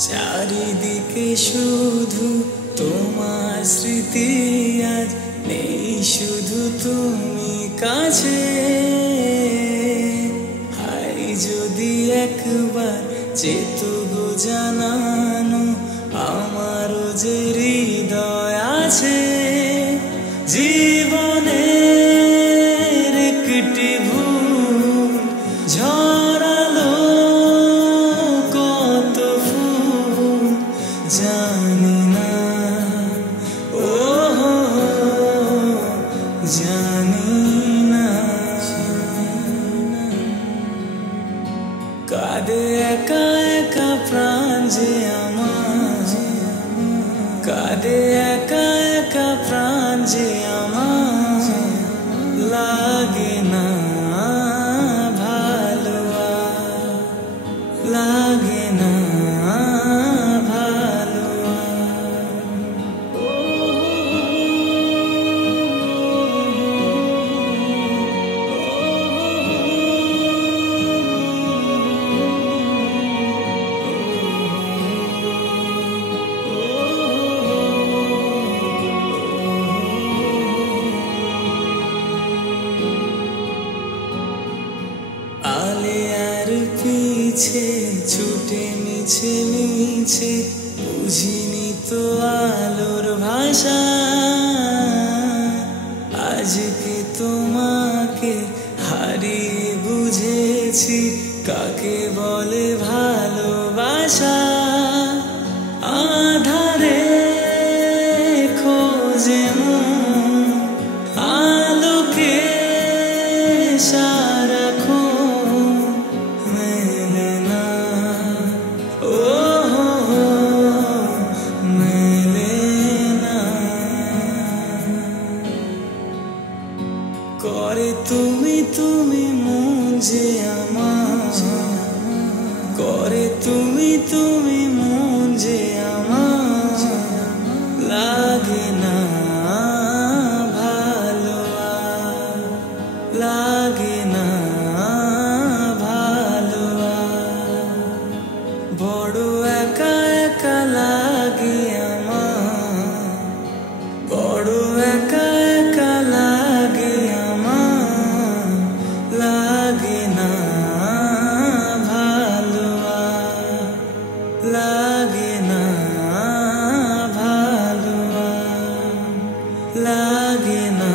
চারিদিকে শুধু তোমার স্মৃতি, আজ নেই শুধু তুমি কাছে। হাই যদি একবার চেত গো জানানো, আমারও যে হৃদয় আছে। জীবনের একটি ভুল ঝরালো কত ফুল, জানি না ও জানি না। কাঁদে একা একা প্রাণ যে আমার, কাঁদে একা একা প্রাণ যে আমার, লাগে না ভালো, লাগে না ভালো। আলে আর পিছে ছুটে মিছে মিছে, বুঝিনি তো আলোর ভাষা। আজকে তোমাকে হারিয়ে বুঝেছি কাকে বলে ভালোবাসা। আধারে খোঁজে মন আলোকে সারাক্ষণ, মেলে না ও মেলে না। করে তুমি তুমি মন যে আমার, করে তুমি তুমি মন যে আমার, লাগে না ভালো, লাগে না ভালো। বড় একা একা লাগে আমার, বড় একা একা লাগে আমার, লাগে না ভালো, লাগে না ভালো, লাগে না।